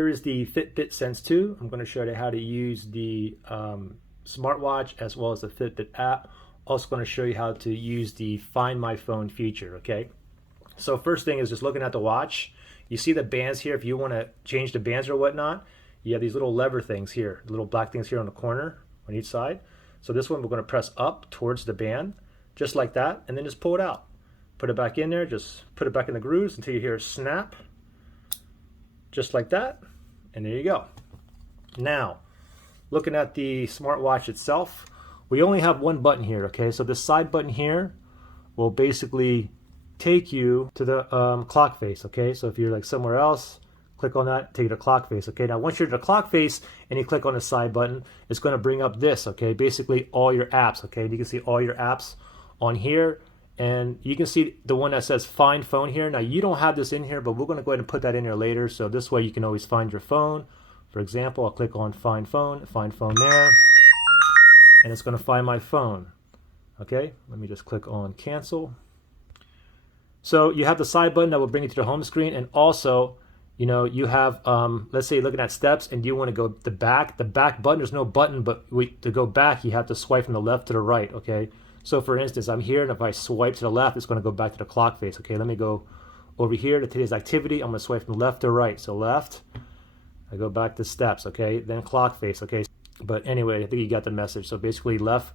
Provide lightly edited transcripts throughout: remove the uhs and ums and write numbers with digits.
Here is the Fitbit Sense 2. I'm going to show you how to use the smartwatch as well as the Fitbit app. Also going to show you how to use the Find My Phone feature, okay? So first thing is just looking at the watch. You see the bands here. If you want to change the bands or whatnot, you have these little lever things here, little black things here on the corner on each side. So this one we're going to press up towards the band, just like that, and then just pull it out. Put it back in there, just put it back in the grooves until you hear a snap, just like that, and there you go. Now, looking at the smartwatch itself, we only have one button here, okay? So this side button here will basically take you to the clock face, okay? So if you're like somewhere else, click on that, take you to clock face, okay? Now once you're to the clock face and you click on the side button, it's gonna bring up this, okay? Basically all your apps, okay? You can see all your apps on here, and you can see the one that says Find Phone here. Now you don't have this in here, but we're gonna go ahead and put that in here later, so this way you can always find your phone. For example, I'll click on Find Phone there, and it's gonna find my phone, okay? Let me just click on Cancel. So you have the side button that will bring you to the home screen, and also, you know, you have, let's say you're looking at steps and you want to go the back button, there's no button, but to go back, you have to swipe from the left to the right, okay? So for instance, I'm here, and if I swipe to the left, it's going to go back to the clock face, okay? Let me go over here to today's activity. I'm going to swipe from left to right. So left, I go back to steps, okay? Then clock face, okay? But anyway, I think you got the message. So basically left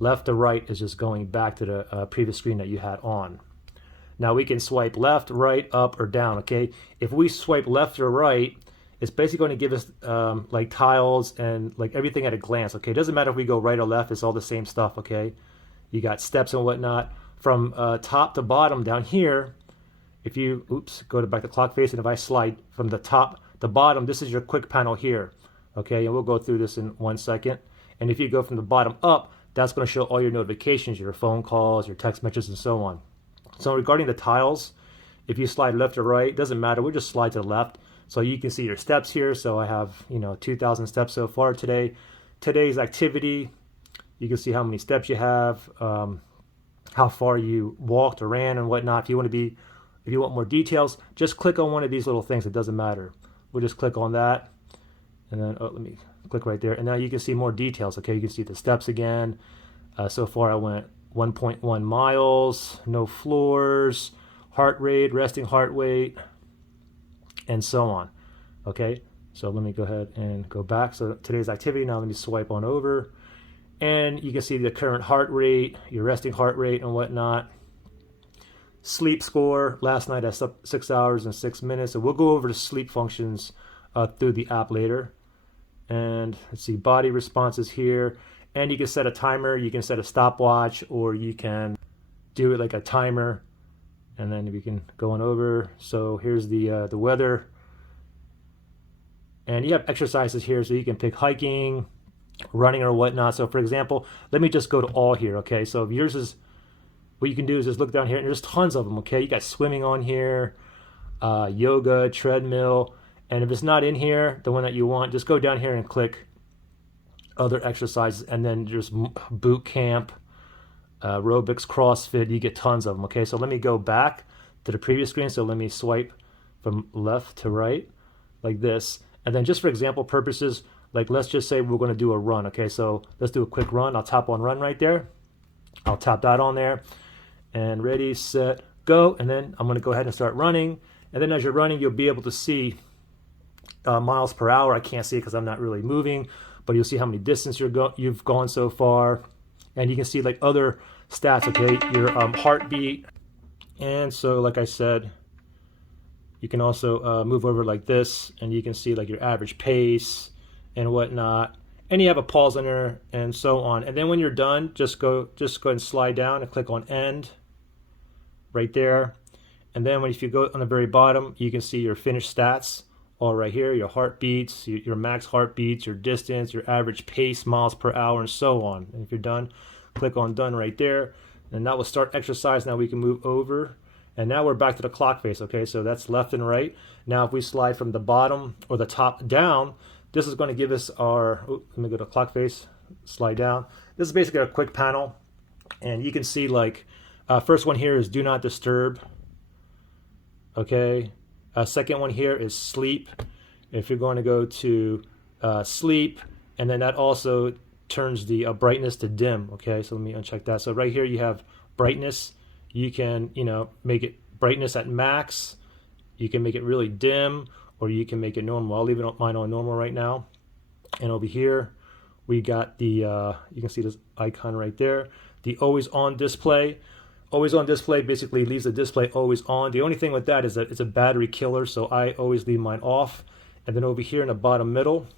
to right is just going back to the previous screen that you had on. Now we can swipe left, right, up, or down, okay? If we swipe left or right, it's basically going to give us like tiles and like everything at a glance, okay? It doesn't matter if we go right or left, it's all the same stuff, okay? You got steps and whatnot. From top to bottom down here, if you, go back to clock face, and if I slide from the top to bottom, this is your quick panel here, okay? And we'll go through this in 1 second. And if you go from the bottom up, that's going to show all your notifications, your phone calls, your text messages, and so on. So regarding the tiles, if you slide left or right, doesn't matter, we'll just slide to the left. So you can see your steps here. So I have, 2,000 steps so far today. Today's activity, you can see how many steps you have, how far you walked or ran and whatnot. If you want more details, just click on one of these little things. It doesn't matter. We'll just click on that. And then, let me click right there. And now you can see more details, okay? You can see the steps again. So far I went 1.1 miles, no floors, heart rate, resting heart rate, and so on, okay? So let me go ahead and go back. So today's activity, now let me swipe on over, and you can see the current heart rate, your resting heart rate and whatnot. Sleep score, last night I slept 6 hours and 6 minutes, and we'll go over the sleep functions through the app later. And let's see, body responses here. And you can set a timer, you can set a stopwatch, or you can do it like a timer. And then we can go on over. So here's the weather. And you have exercises here, so you can pick hiking, running, or whatnot. So for example, let me just go to all here, okay? So if yours is, what you can do is just look down here, and there's tons of them, okay? You got swimming on here, yoga, treadmill. And if it's not in here, the one that you want, just go down here and click other exercises, and then there's boot camp, aerobics, CrossFit. You get tons of them, okay? So let me go back to the previous screen. So let me swipe from left to right like this, and then just for example purposes, like let's just say we're going to do a run, okay? So let's do a quick run. I'll tap on run right there. I'll tap that on there, and ready, set, go. And then I'm going to go ahead and start running, and then as you're running, you'll be able to see miles per hour. I can't see it because I'm not really moving, but you'll see how many distance you've gone so far, and you can see like other stats, okay? Your heartbeat, and so like I said, you can also move over like this, and you can see like your average pace and whatnot, and you have a pause in there and so on. And then when you're done, just go ahead and slide down and click on end right there. And then if you go on the very bottom, you can see your finished stats all right here, your heartbeats, your max heartbeats, your distance, your average pace, miles per hour, and so on. And if you're done, click on done right there, and that will start exercise. Now we can move over, and now we're back to the clock face, okay? So that's left and right. Now if we slide from the bottom or the top down, this is going to give us our, let me go to clock face, slide down. This is basically a quick panel, and you can see like, first one here is do not disturb, okay? Second one here is sleep. If you're going to go to sleep, and then that also turns the brightness to dim. Okay, so let me uncheck that. So right here you have brightness. You can, make it brightness at max. You can make it really dim, or you can make it normal. I'll leave mine on normal right now. And over here, we got the, you can see this icon right there, the always on display. Always on display basically leaves the display always on. The only thing with that is that it's a battery killer, so I always leave mine off. And then over here in the bottom middle,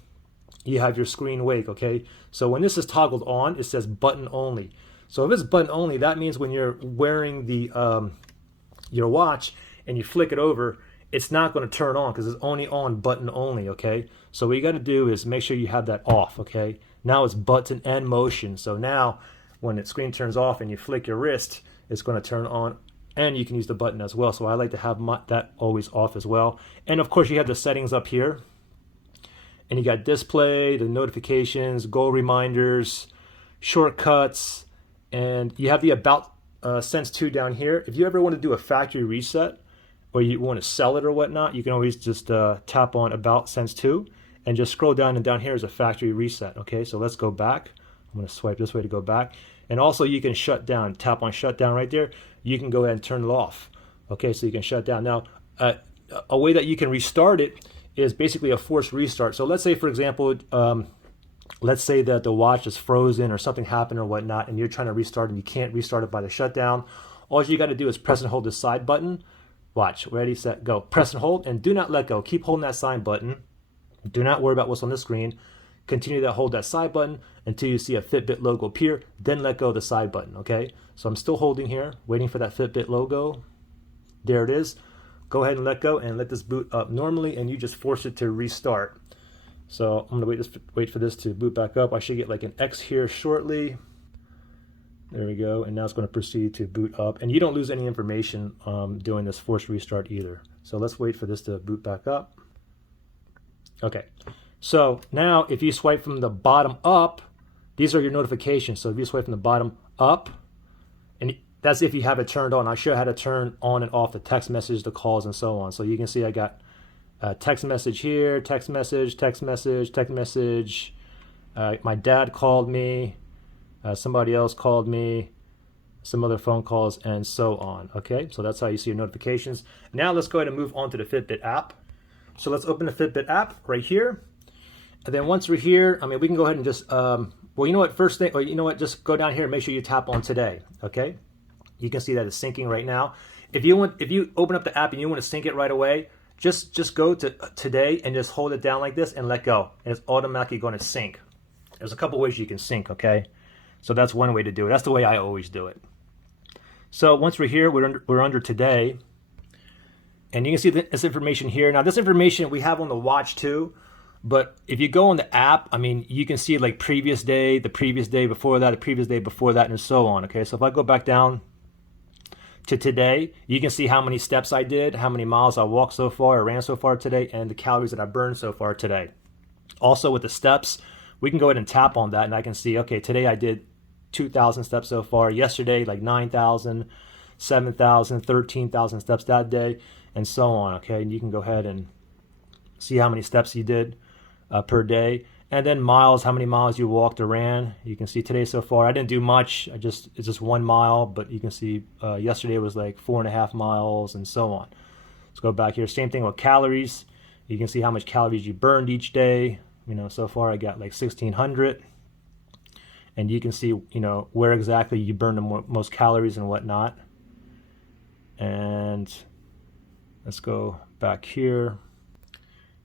you have your screen wake, okay? So when this is toggled on, it says button only. So if it's button only, that means when you're wearing the your watch and you flick it over, it's not going to turn on because it's only on button only, okay? So what you got to do is make sure you have that off, okay? Now it's button and motion. So now when the screen turns off and you flick your wrist, it's going to turn on, and you can use the button as well. So I like to have that always off as well. And of course you have the settings up here, and you got display, the notifications, goal reminders, shortcuts, and you have the About Sense 2 down here. If you ever want to do a factory reset, or you want to sell it or whatnot, you can always just tap on About Sense 2 and just scroll down, and down here is a factory reset. Okay, so let's go back. I'm going to swipe this way to go back. And also you can shut down, tap on shut down right there. You can go ahead and turn it off. Okay, so you can shut down. Now, a way that you can restart it is basically a forced restart. So let's say, for example, let's say that the watch is frozen or something happened or whatnot, and you're trying to restart and you can't restart it by the shutdown. All you got to do is press and hold the side button. Watch, ready, set, go. Press and hold, and do not let go. Keep holding that side button. Do not worry about what's on the screen. Continue to hold that side button until you see a Fitbit logo appear, then let go of the side button, okay? So I'm still holding here, waiting for that Fitbit logo. There it is. Go ahead and let go and let this boot up normally, and you just force it to restart. So I'm gonna wait for this to boot back up. I should get like an X here shortly. There we go, and now it's gonna proceed to boot up. And you don't lose any information doing this forced restart either. So let's wait for this to boot back up. Okay. So now if you swipe from the bottom up, these are your notifications. So if you swipe from the bottom up, and that's if you have it turned on. I show you how to turn on and off the text message, the calls, and so on. So you can see I got a text message here, text message, text message, text message. My dad called me, somebody else called me, some other phone calls, and so on. Okay, so that's how you see your notifications. Now let's go ahead and move on to the Fitbit app. So let's open the Fitbit app right here. And then once we're here, we can go ahead and just, well, you know what, first thing, or you know what, just go down here and make sure you tap on today, okay? You can see that it's syncing right now. If you open up the app and you want to sync it right away, just go to today and just hold it down like this and let go. And it's automatically going to sync. There's a couple ways you can sync, okay? So that's one way to do it. That's the way I always do it. So once we're here, we're under today. And you can see this information here. Now this information we have on the watch too. But if you go on the app, you can see like previous day, the previous day before that, the previous day before that, and so on, okay? So if I go back down to today, you can see how many steps I did, how many miles I walked so far, or ran so far today, and the calories that I burned so far today. Also with the steps, we can go ahead and tap on that, and I can see, okay, today I did 2,000 steps so far. Yesterday, like 9,000, 7,000, 13,000 steps that day, and so on, okay? And you can go ahead and see how many steps you did per day, and then miles, how many miles you walked or ran. You can see today so far I didn't do much. It's just 1 mile, but you can see yesterday was like 4.5 miles, and so on. Let's go back here. Same thing with calories. You can see how much calories you burned each day. So far I got like 1,600, and you can see where exactly you burned the most calories and whatnot. And let's go back here.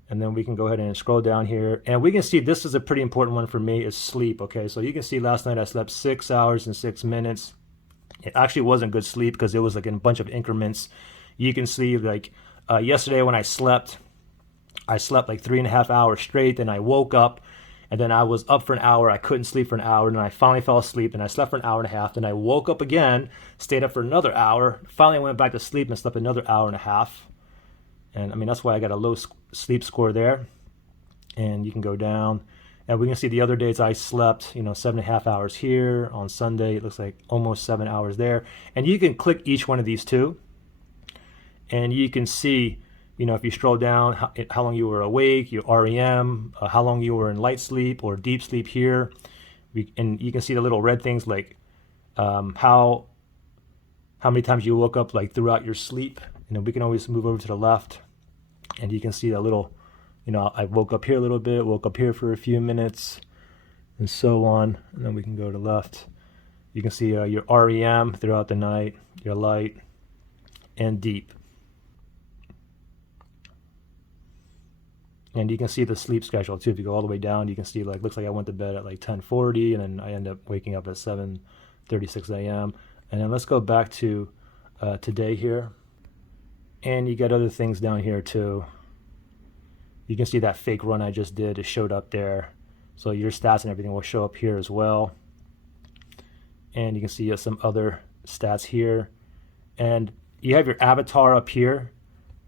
And then we can go ahead and scroll down here, and we can see this is a pretty important one for me, is sleep. Okay, so you can see last night I slept 6 hours and 6 minutes. It actually wasn't good sleep because it was like in a bunch of increments. You can see like yesterday when I slept like 3.5 hours straight. Then I woke up, and then I was up for an hour. I couldn't sleep for an hour, and then I finally fell asleep, and I slept for an hour and a half. Then I woke up again, stayed up for another hour. Finally went back to sleep and slept another hour and a half. And that's why I got a low sleep score there. And you can go down, and we can see the other days I slept, 7.5 hours here. On Sunday, it looks like almost 7 hours there. And you can click each one of these two, and you can see You know, if you scroll down, how long you were awake, your REM, how long you were in light sleep or deep sleep here. And you can see the little red things like how many times you woke up like throughout your sleep. You know, we can always move over to the left, and you can see that little, you know, I woke up here a little bit, woke up here for a few minutes, and so on. And then we can go to the left. You can see your REM throughout the night, your light, and deep. And you can see the sleep schedule too. If you go all the way down, you can see like, looks like I went to bed at like 10:40, and then I end up waking up at 7:36 a.m. And then let's go back to today here. And you got other things down here too. You can see that fake run I just did. It showed up there. So your stats and everything will show up here as well. And you can see some other stats here. And you have your avatar up here,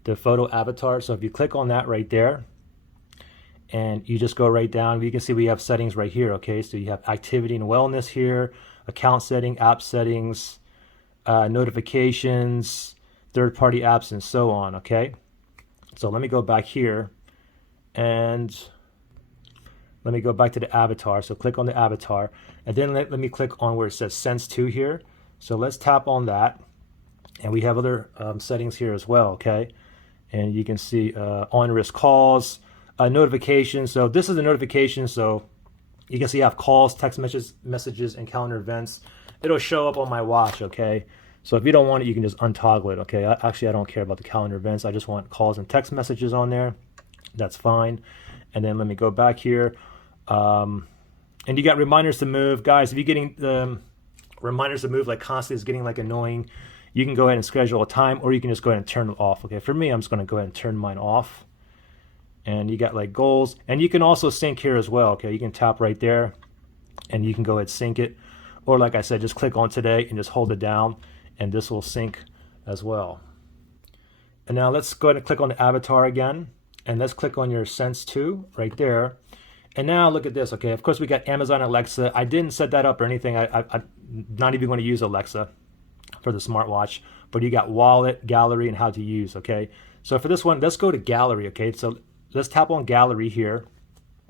the photo avatar. So if you click on that right there, and you just go right down, you can see we have settings right here, okay? So you have activity and wellness here, account setting, app settings, notifications, third-party apps, and so on, okay? So let me go back here, and let me go back to the avatar. So click on the avatar, and then let me click on where it says Sense 2 here. So let's tap on that, and we have other settings here as well, okay? And you can see on-risk calls, notifications. So this is the notification. So you can see I have calls, text messages, and calendar events. It'll show up on my watch, okay? So if you don't want it, you can just untoggle it, okay? Actually, I don't care about the calendar events. I just want calls and text messages on there. That's fine. And then let me go back here. And you got reminders to move. Guys, if you're getting reminders to move like constantly is getting like annoying, you can go ahead and schedule a time, or you can just go ahead and turn it off, okay? For me, I'm just going to go ahead and turn mine off. And you got like goals. And you can also sync here as well, okay? You can tap right there, and you can go ahead and sync it. Or like I said, just click on today and just hold it down, and this will sync as well. And now let's go ahead and click on the avatar again, and let's click on your Sense 2 right there. And now look at this, okay? Of course, we got Amazon Alexa. I didn't set that up or anything. I'm not even going to use Alexa for the smartwatch, but you got wallet, gallery, and how to use, okay? So for this one, let's go to gallery, okay? So let's tap on gallery here.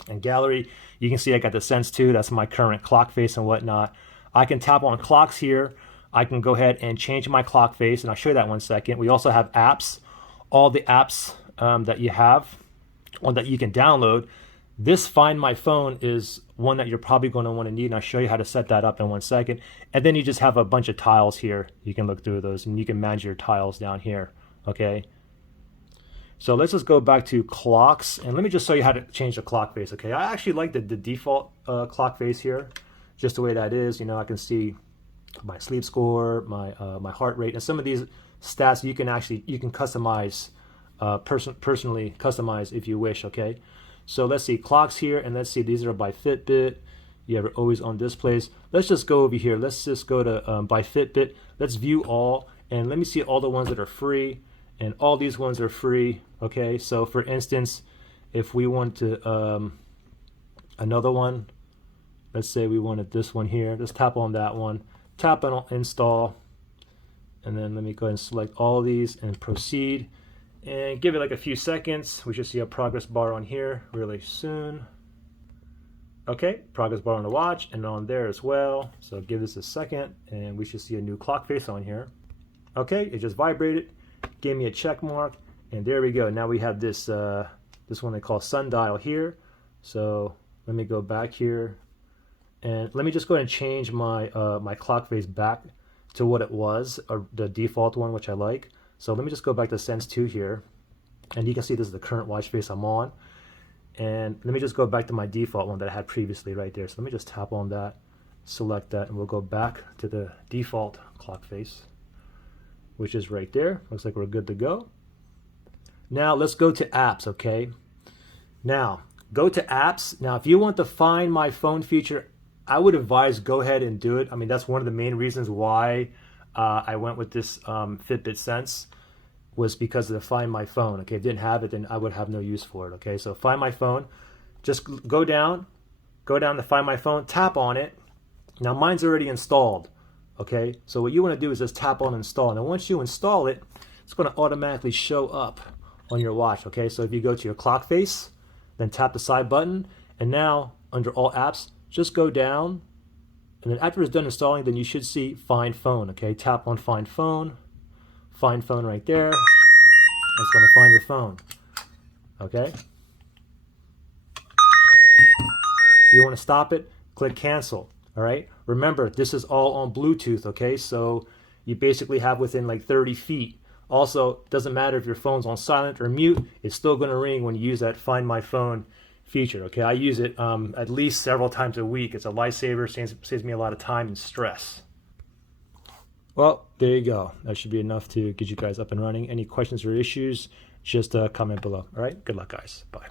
And gallery, you can see I got the Sense 2. That's my current clock face and whatnot. I can tap on clocks here. I can go ahead and change my clock face, and I'll show you that in 1 second. We also have apps, all the apps that you have, or that you can download. This Find My Phone is one that you're probably going to want to need, and I'll show you how to set that up in 1 second. And then you just have a bunch of tiles here. You can look through those, and you can manage your tiles down here, okay? So let's just go back to clocks, and let me just show you how to change the clock face, okay? I actually like the default clock face here, just the way that is. You know, I can see my sleep score, my heart rate, and some of these stats you can customize, personally customize if you wish, okay? So let's see clocks here, and let's see these are by Fitbit. You have always on displays. Let's just go over here. Let's just go to by Fitbit. Let's view all, and let me see all the ones that are free, and all these ones are free, okay? So for instance, if we want to another one, let's say we wanted this one here. Let's tap on that one. Tap on install, and then let me go ahead and select all of these and proceed, and give it like a few seconds. We should see a progress bar on here really soon. Okay, progress bar on the watch and on there as well. So give this a second, and we should see a new clock face on here. Okay, it just vibrated, gave me a check mark, and there we go. Now we have this this one they call sundial here. So let me go back here. And let me just go ahead and change my my clock face back to what it was, or the default one, which I like. So let me just go back to Sense 2 here. And you can see this is the current watch face I'm on. And let me just go back to my default one that I had previously right there. So let me just tap on that, select that, and we'll go back to the default clock face, which is right there. Looks like we're good to go. Now let's go to apps, okay? Now, go to apps. Now, if you want the Find My Phone feature, I would advise go ahead and do it. I mean, that's one of the main reasons why I went with this Fitbit Sense, was because of the Find My Phone. Okay, if I didn't have it, then I would have no use for it. Okay, so Find My Phone, just go down to Find My Phone, tap on it. Now mine's already installed. Okay, so what you want to do is just tap on install, and then once you install it, it's going to automatically show up on your watch. Okay, so if you go to your clock face, then tap the side button, and now under all apps, just go down, and then after it's done installing, then you should see Find Phone. Okay, tap on Find Phone right there. It's going to find your phone. Okay. If you want to stop it, click cancel. All right. Remember, this is all on Bluetooth. Okay, so you basically have within like 30 feet. Also, it doesn't matter if your phone's on silent or mute, it's still going to ring when you use that Find My Phone feature. Okay, I use it at least several times a week. It's a lifesaver, saves me a lot of time and stress. Well, there you go. That should be enough to get you guys up and running. Any questions or issues, just comment below. All right, good luck, guys. Bye.